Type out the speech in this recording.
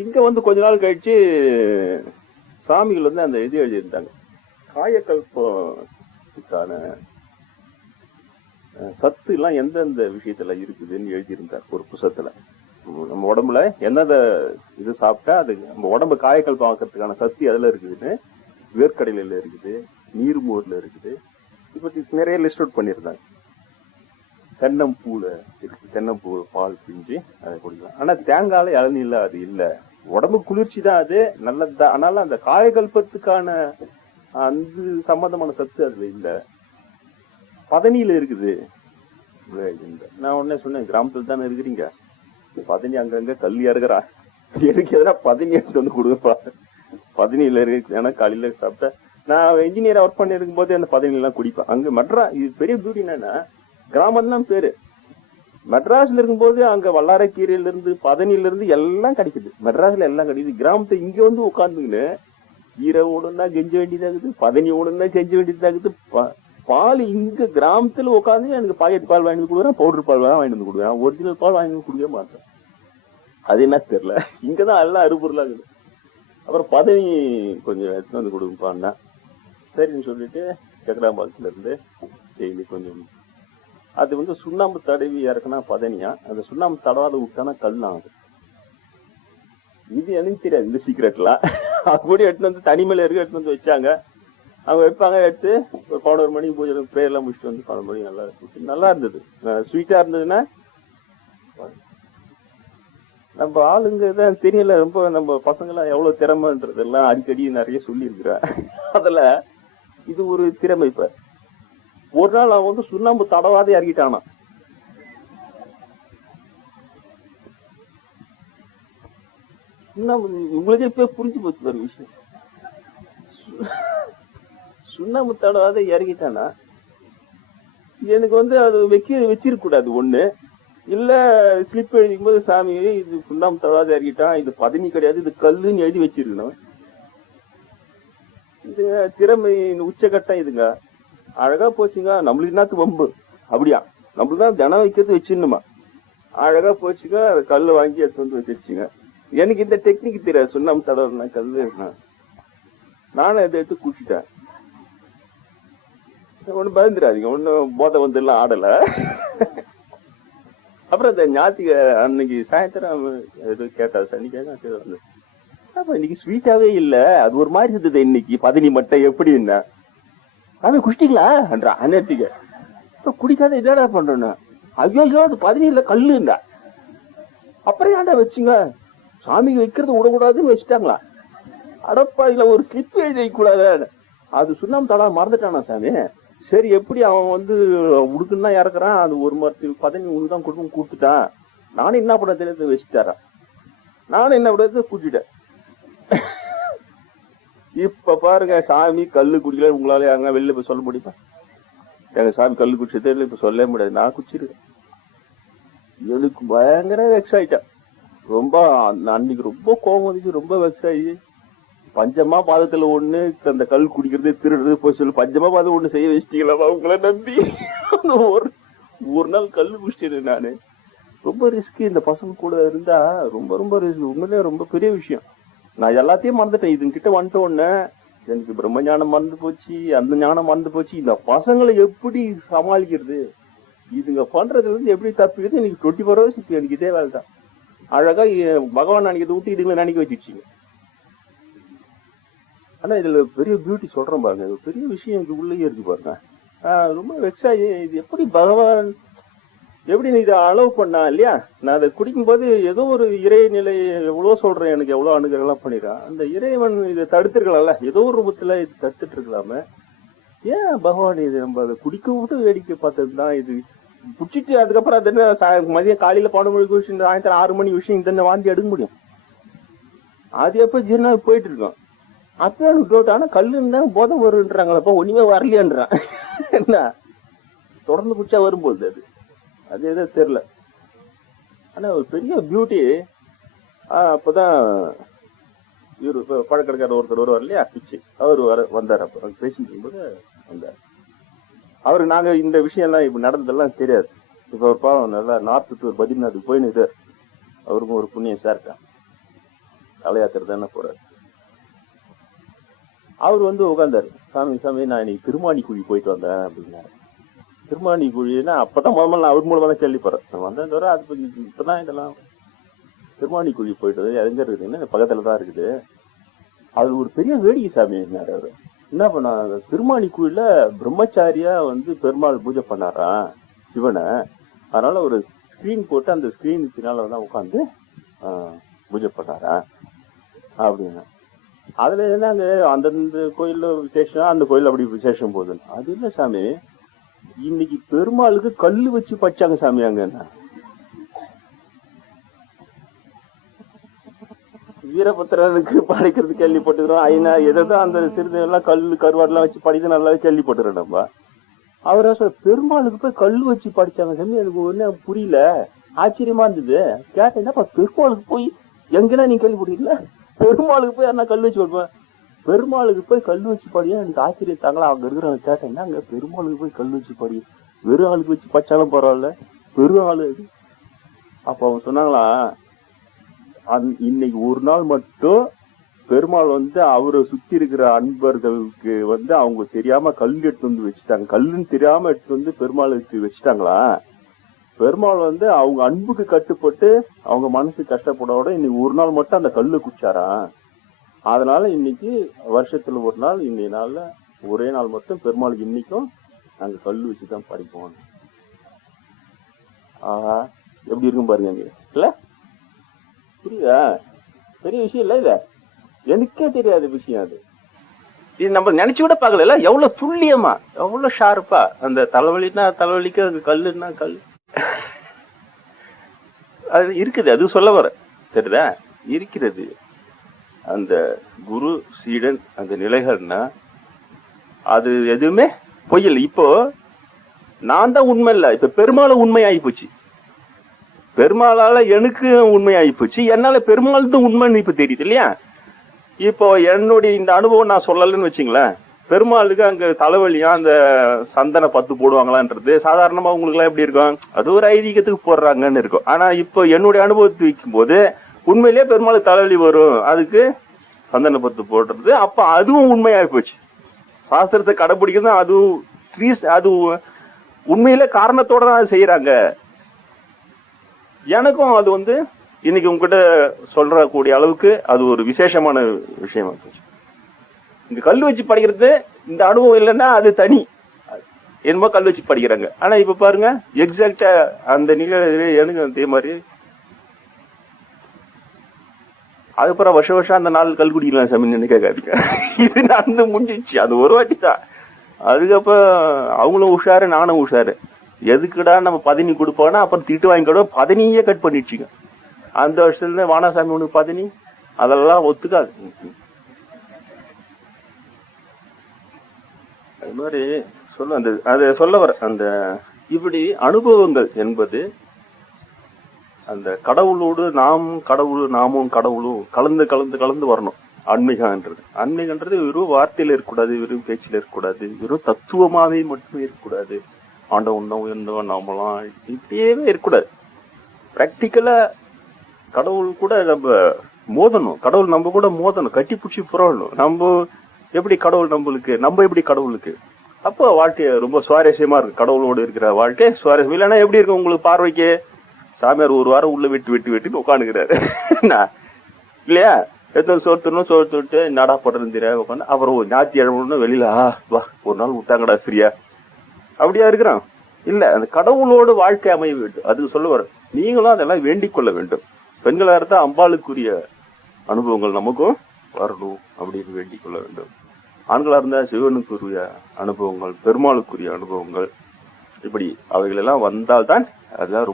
இங்க வந்து கொஞ்ச நாள் கழிச்சு சாமிகள் வந்து அந்த இது எழுதியிருந்தாங்க. காயக்கல்பத்துக்கான சத்து எல்லாம் எந்தெந்த விஷயத்துல இருக்குதுன்னு எழுதியிருந்தார் ஒரு புசத்துல நம்ம உடம்புல எந்தெந்த இது சாப்பிட்டா அது நம்ம உடம்பு காயக்கல்பம் ஆக்கிறதுக்கான சக்தி அதுல இருக்குதுன்னு வேர்க்கடலையில இருக்குது நீர்மோர்ல இருக்குது. இப்ப நிறைய லிஸ்ட் அவுட் பண்ணியிருந்தாங்க. தென்னம்பூல இருக்கு. தென்னம்பூ பால் பிஞ்சு அதை குடிக்கலாம். ஆனா தேங்காயில இளநீர்ல அது இல்ல. உடம்பு குளிர்ச்சி தான் அது நல்லதுதான். ஆனாலும் அந்த காயகல்பத்துக்கான அந்த சம்பந்தமான சத்து அதுல இல்ல. பதனியில இருக்குது. நான் உடனே சொன்னேன் கிராமத்துல தானே இருக்கிறீங்க. பதனி அங்கங்க கல்லி அறுகிறா. எனக்கு எதனா பதனி எடுத்து வந்து கொடுங்கப்பா. பதனியில இருக்கு. ஏன்னா காலையில சாப்பிட்டேன் நான் இன்ஜினியர் ஒர்க் பண்ணி இருக்கும் போது அந்த பதனி எல்லாம் குடிப்பேன். அங்க மட்ரா இது பெரிய பியூட்டி என்னன்னா கிராமம் பேரு. மெட்ராஸ்ல இருக்கும்போது அங்க வல்லாரக்கீரையில இருந்து பதனியில இருந்து எல்லாம் கிடைக்குது. மெட்ராஸ்ல எல்லாம் கிடைக்குது. கிராமத்தை இங்க வந்து உட்காந்துக்கின்னு ஈரை ஓடுனா கெஞ்ச வேண்டியதாகுது பதனி ஓடுனா செஞ்ச வேண்டியதாகுது. பால் இங்க கிராமத்துல உட்காந்து எனக்கு பாக்கெட் பால் வாங்கி கொடுக்குறேன் பவுடர் பால் தான் வாங்கி வந்து கொடுக்குறேன். ஒரிஜினல் பால் வாங்கி கொடுக்க கொடுக்கவே மாட்டேன். அது என்ன தெரியல. இங்கதான் எல்லாம் அறுபொருளா இருக்குது. அப்புறம் பதவி கொஞ்சம் எடுத்து வந்து கொடுப்பான்னா சரின்னு சொல்லிட்டு சக்கராபாலத்துல இருந்து டெய்லி கொஞ்சம் அது வந்து சுண்ணாம்பு தடவி இறக்குனா பதனியா அந்த சுண்ணாம்பு தடவாத விட்டானா கல் அது இது எனக்கு தெரியாது இந்த சீக்கிரட்லாம் அப்படி எடுத்து வந்து தனிமையில இருக்க எடுத்து வந்து வச்சாங்க. அவங்க வைப்பாங்க எடுத்து ஒரு பதினோரு மணிக்கு பூஜை பிரேயர் எல்லாம் முடிச்சுட்டு வந்து பதினொரு மணி நல்லா இருந்துச்சு. நல்லா இருந்தது. ஸ்வீட்டா இருந்ததுன்னா நம்ம ஆளுங்க தான் தெரியல ரொம்ப நம்ம பசங்க எல்லாம் எவ்வளவு திறமைன்றதெல்லாம் அடிக்கடி நிறைய சொல்லி அதுல இது ஒரு திறமை இப்ப. ஒரு நாள் அவன் வந்து சுண்ணாம்பு தடவாத இறங்கிட்டானா? சுண்ணாம்பு உங்களுக்கே இப்ப புரிஞ்சு போச்சு ஒரு விஷயம். சு- சுண்ணாம்பு தடவாத இறங்கிட்டானா? எனக்கு வந்து அது வைக்க வச்சிருக்க கூடாது ஒண்ணு. இல்ல ஸ்லிப் எழுதிக்கும் போது சாமி இது சுண்ணாம்பு தடவாத இறங்கிட்டான். இது பதனி கிடையாது. இது கல்லுன்னு எழுதி வச்சிருக்கணும். இது திறமை உச்சகட்டம் இதுங்க. அழகா போச்சுங்க. நம்மளுக்கு என்னத்து வம்பு? அப்படியா? நம்மளுக்கு தான் தினம் வைக்கிறது வச்சிடணுமா? அழகா போச்சுங்க. அதை வாங்கி எடுத்து வந்து வச்சிருச்சுங்க. எனக்கு இந்த டெக்னிக் தெரியாது. சுண்ணாம்பு தடவை கல் நானும் இதை எடுத்து குடிச்சிட்டேன் ஒண்ணு பயந்துடாதீங்க. ஒன்றும் போதை வந்து எல்லாம் ஆடல. அப்புறம் இந்த ஞாத்திக அன்னைக்கு சாயந்தரம் ஏதோ கேட்டா சனிக்காக வந்து அப்ப இன்னைக்கு ஸ்வீட்டாவே இல்ல. அது ஒரு மாதிரி இருந்தது இன்னைக்கு. பதனி மட்டை எப்படி சாமி அவன் குடிச்சிட்டீங்களா அநேர்த்திக்க இப்போ குடிக்காத என்னடா பண்றேன்னு? ஐயோ அது பதினேழுல இல்ல கல்லுண்டா அப்புறம் ஏன்டா வச்சுங்க? சாமிக்கு வைக்கிறது விடக்கூடாதுன்னு வச்சுட்டாங்களா. அடப்பா ஒரு ஸ்லிப் எழுதி கூடாது அது சுண்ணாம்பு தடா மறந்துட்டானா சாமி? சரி எப்படி அவன் வந்து உடுக்குன்னா இறக்குறான். அது ஒரு மரத்துக்கு பதனி உனக்கு தான் கொடுக்கும் கூப்பிட்டுட்டான் நானும் என்ன பண்ண தெரியாது வச்சுட்டாரா? நானும் என்ன பண்ணுறது கூட்டிட்டேன் இப்ப பாருங்க சாமி கல்லு குடிக்கல உங்களால யாருங்க வெளில போய் சொல்ல முடியுமா? எங்க சாமி கல்லு குடிச்சதே இல்லை இப்ப சொல்லவே முடியாது. நான் குடிச்சிருக்கேன். எனக்கு பயங்கர வெக்ஸ் ஆயிட்டேன் ரொம்ப அன்னைக்கு ரொம்ப கோபம் வந்துச்சு ரொம்ப வெக்ஸ் ஆகி பஞ்சமா பாதத்துல ஒண்ணு அந்த கல் குடிக்கிறது திருடுறது போய் சொல்லு பஞ்சமா பாதம் ஒண்ணு செய்ய வச்சிட்டீங்களா உங்களை நம்பி. ஒரு ஒரு நாள் கல் குடிச்சிட்டேன் நானு. ரொம்ப ரிஸ்க் இந்த பசங்க கூட இருந்தா ரொம்ப ரொம்ப ரிஸ்க் உண்மையிலே ரொம்ப பெரிய விஷயம். நான் எல்லாத்தையும் மறந்துட்டேன். இது வந்துட்ட உடனே எனக்கு பிரம்ம ஞானம் மறந்து போச்சு அந்த ஞானம் மறந்து போச்சு. இந்த பசங்களை எப்படி சமாளிக்கிறது? இதுங்க பண்றதுல இருந்து எப்படி தப்பிக்கிறது? எனக்கு டுவெண்ட்டி ஃபோர் ஹவர்ஸ் எனக்கு இதே வேலை தான். அழகா பகவான் நினைக்கிறத விட்டு இதுங்களை நினைக்க வச்சிருச்சிங்க. ஆனா இதுல பெரிய பியூட்டி சொல்றேன் பாருங்க. பெரிய விஷயம் இது உள்ளேயே இருக்கு பாருங்க. ரொம்ப வெக்ஸ் இது எப்படி பகவான் எப்படி நீ இதை அலோவ் பண்ணா இல்லையா? நான் அதை குடிக்கும்போது ஏதோ ஒரு இறைநிலை எவ்வளவு சொல்றேன் எனக்கு எவ்வளவு அணுகலாம் பண்ணிடுறான் அந்த இறைவன் இதை தடுத்திருக்கலாம்ல? ஏதோ ஒரு ரூபத்துல இது தடுத்துட்டு இருக்கலாமே ஏன் பகவான் இது நம்ம அதை குடிக்க விட்டு வேடிக்கை பார்த்தது தான் இது? குடிச்சிட்டு அதுக்கப்புறம் அது என்ன சா- மதியம் காலையில பன்னெண்டு மணிக்கு விஷயம் சாயந்தரம் ஆறு மணி விஷயம் இந்த வாந்தி எடுக்க முடியும். அது எப்ப ஜீர்ணா போயிட்டு இருக்கோம். அப்போ எனக்கு டவுட் ஆனா கல்லுன்னு தான் போதை வருன்றாங்களப்ப ஒண்ணுமே வரலையான்றான். என்ன? தொடர்ந்து குடிச்சா வரும்போது அது. அது எதோ தெரியல. ஆனால் ஒரு பெரிய பியூட்டி அப்பதான் இவர் இப்போ பழக்கடைக்கார ஒருத்தர் வருவார் இல்லையா பிச்சு. அவர் வர வந்தார். அப்போ அங்க பேசிட்டு இருக்கும்போது வந்தார். அவர் நாங்கள் இந்த விஷயம்லாம் இப்போ நடந்ததெல்லாம் தெரியாது. இப்போ ஒரு பாவம் நல்லா நார்த்து டூர் பத்ரிநாத்துக்கு போயின்னு அவருக்கும் ஒரு புண்ணியம் சேர்த்தான் தலையாத்திர தானே போறாரு. அவர் வந்து உட்காந்தாரு சாமி சாமி நான் இன்னைக்கு திருமானி குழி போயிட்டு வந்தேன் அப்படின்னாரு. திருமானி குழின்னா அப்பதான் முதல்ல நான் அவர் மூலமா தான் கேள்விப்படுறேன். நான் வந்தேன் தவிர அது இப்பதான் இதெல்லாம் திருமானி குழி போயிட்டு எங்க இருக்குதுன்னு பக்கத்துல தான் இருக்குது. அது ஒரு பெரிய வேடிக்கை சாமி இருந்தாரு அவரு. என்ன பண்ணாங்க திருமானி குழியில பிரம்மச்சாரியா வந்து பெருமாள் பூஜை பண்ணாராம் சிவனை. அதனால ஒரு ஸ்கிரீன் போட்டு அந்த ஸ்கிரீன் பின்னால தான் உட்காந்து பூஜை பண்ணாரா அப்படின்னு. அதுல என்னங்க? அந்தந்த கோயில்ல விசேஷம் அந்த கோயில் அப்படி விசேஷம் போகுதுன்னு. அது இல்ல சாமி? இன்னைக்கு பெருமாளுக்கு கல்லு வச்சு பச்சாங்க சாமி அங்க. வீரபத்திரனுக்கு படைக்கிறது கேள்விப்பட்டுக்கிறோம் ஐநா எதான் அந்த சிறிது எல்லாம் கல்லு வச்சு படித்து நல்லா கேள்விப்பட்டுறோம் நம்ம. அவரா பெருமாளுக்கு போய் கல்லு வச்சு படிச்சாங்க சாமி. எனக்கு ஒன்னும் புரியல. ஆச்சரியமா இருந்தது. கேட்டேன் பெருமாளுக்கு போய் எங்கன்னா நீ கேள்விப்பட்டீங்களா பெருமாளுக்கு போய் என்ன கல் வச்சு கொடுப்பேன் பெருமாளுக்கு போய் கல் வச்சு படியா? எனக்கு ஆச்சரியத்தாங்களா? அவங்க இருக்கிறவங்க கேட்டேன் அங்க பெருமாளுக்கு போய் கல் வச்சு படி. வெறும் ஆளுக்கு வச்சு பச்சாலும் பரவாயில்ல. பெரும் ஆளு அப்ப அவங்க சொன்னாங்களா இன்னைக்கு ஒரு நாள் மட்டும் பெருமாள் வந்து அவரை சுத்தி இருக்கிற அன்பர்களுக்கு வந்து அவங்க தெரியாம கல் எடுத்து வந்து வச்சுட்டாங்க. கல்லுன்னு தெரியாம எடுத்து வந்து பெருமாளுக்கு வச்சுட்டாங்களா? பெருமாள் வந்து அவங்க அன்புக்கு கட்டுப்பட்டு அவங்க மனசு கஷ்டப்படோட இன்னைக்கு ஒரு நாள் மட்டும் அந்த கல்லு குச்சாரான் அதனால இன்னைக்கு வருஷத்துல ஒரு நாள் இன்னைய நாள்ல ஒரே நாள் மட்டும் பெருமாளுக்கு இன்னைக்கும் நாங்க வச்சு வச்சுதான் படிப்போம். ஆஹா எப்படி இருக்கும் பாருங்க இங்க. இல்ல? புரியுதா? பெரிய விஷயம் இல்ல இத எனக்கே தெரியாத விஷயம் அது. இது நம்ம நினைச்சு கூட பார்க்கல எவ்வளவு துல்லியமா எவ்வளவு ஷார்ப்பா அந்த தலைவலினா தலைவலிக்கு அது கல்லுன்னா கல். அது இருக்குது அது சொல்ல வர தெரியுதா? இருக்கிறது. அந்த குரு சீடன் அந்த நிலைகள்னா அது எதுவுமே பொய்யல் இப்போ நான் தான் உண்மை இல்ல. இப்ப பெருமாள் உண்மை ஆகி போச்சு. பெருமாளால எனக்கு உண்மை ஆகி போச்சு. என்னால பெருமாள் தான் உண்மைன்னு இப்ப தெரியுது இல்லையா? இப்போ என்னுடைய இந்த அனுபவம் நான் சொல்லலன்னு வச்சுங்களேன். பெருமாளுக்கு அங்க தலைவலியா அந்த சந்தன பத்து போடுவாங்களான்றது சாதாரணமா உங்களுக்கு எல்லாம் எப்படி இருக்கும்? அது ஒரு ஐதீகத்துக்கு போடுறாங்கன்னு இருக்கும். ஆனா இப்போ என்னுடைய அனுபவத்தை வைக்கும் போது உண்மையிலேயே பெருமாளுக்கு தலைவலி வரும். அதுக்கு சந்தன பத்து போடுறது. அப்ப அதுவும் உண்மையாகி போச்சு. சாஸ்திரத்தை கடைபிடிக்கிறது அதுவும் அது உண்மையில காரணத்தோட தான் அது செய்யறாங்க எனக்கும் அது வந்து இன்னைக்கு உங்ககிட்ட சொல்ற கூடிய அளவுக்கு அது ஒரு விசேஷமான விஷயமா போச்சு இந்த கல் வச்சு படிக்கிறது இந்த அனுபவம் இல்லைன்னா அது தனி. என்னமோ கல் வச்சு படிக்கிறாங்க. ஆனா இப்ப பாருங்க எக்ஸாக்டா அந்த நிகழ்வு எனக்கு அதே மாதிரி அதுக்கப்புறம் வருஷம் வருஷம் அந்த நாள் கல் குடிக்கலாம் சாமி இது நடந்து முடிஞ்சிச்சு. அது ஒரு வாட்டி தான் அதுக்கப்புறம் அவங்களும் உஷாரு நானும் உஷாரு. எதுக்குடா நம்ம பதனி கொடுப்போம்னா அப்புறம் திட்டு வாங்கிக்கிடும் பதனியே கட் பண்ணிடுச்சுங்க. அந்த வருஷத்துல வானாசாமி உனக்கு பதனி அதெல்லாம் ஒத்துக்காது. அது மாதிரி சொல்ல அந்த அது சொல்ல வர அந்த இப்படி அனுபவங்கள் என்பது அந்த கடவுளோடு நாம் கடவுள் நாமும் கடவுளும் கலந்து கலந்து கலந்து வரணும். ஆன்மீகன்றது ஆன்மீகன்றது வெறும் வார்த்தையில இருக்கக்கூடாது வெறும் பேச்சில் இருக்கக்கூடாது வெறும் தத்துவமாவே மட்டுமே இருக்கக்கூடாது. ஆண்டவன் தான் உயர்ந்தவன் நாமலாம் இப்படியேவே இருக்கக்கூடாது. பிராக்டிக்கலா கடவுள் கூட நம்ம மோதணும். கடவுள் நம்ம கூட மோதணும். கட்டி பிடிச்சி புறணும் நம்ம எப்படி கடவுள் நம்மளுக்கு நம்ம எப்படி கடவுளுக்கு? அப்போ வாழ்க்கைய ரொம்ப சுவாரஸ்யமா இருக்கு. கடவுளோடு இருக்கிற வாழ்க்கை சுவாரஸ்யம். இல்லைன்னா எப்படி இருக்கும் உங்களுக்கு பார்வைக்கு? சாமியார் ஒரு வாரம் உள்ள வெட்டி வெட்டி வெட்டின்னு உட்காந்துக்கிறாரு. இல்லையா? எத்தனை சோத்துணும் சோர்த்து விட்டு நடா படுறது தெரியாது உட்காந்து அப்புறம் ஒரு ஞாயிற்றுக்கிழமை வெளியில ஆ வா ஒரு நாள் விட்டாங்கடா சரியா அப்படியா இருக்கிறான். இல்ல அந்த கடவுளோடு வாழ்க்கை அமைய வேண்டும். அதுக்கு சொல்ல வர நீங்களும் அதெல்லாம் வேண்டிக் கொள்ள வேண்டும். பெண்களாக இருந்தா அம்பாளுக்குரிய அனுபவங்கள் நமக்கும் வரணும். அப்படின்னு வேண்டிக் கொள்ள வேண்டும். ஆண்களா இருந்தா சிவனுக்குரிய அனுபவங்கள் பெருமாளுக்குரிய அனுபவங்கள். இப்படி அவைகள் எல்லாம் வந்தால்தான் அதுதான்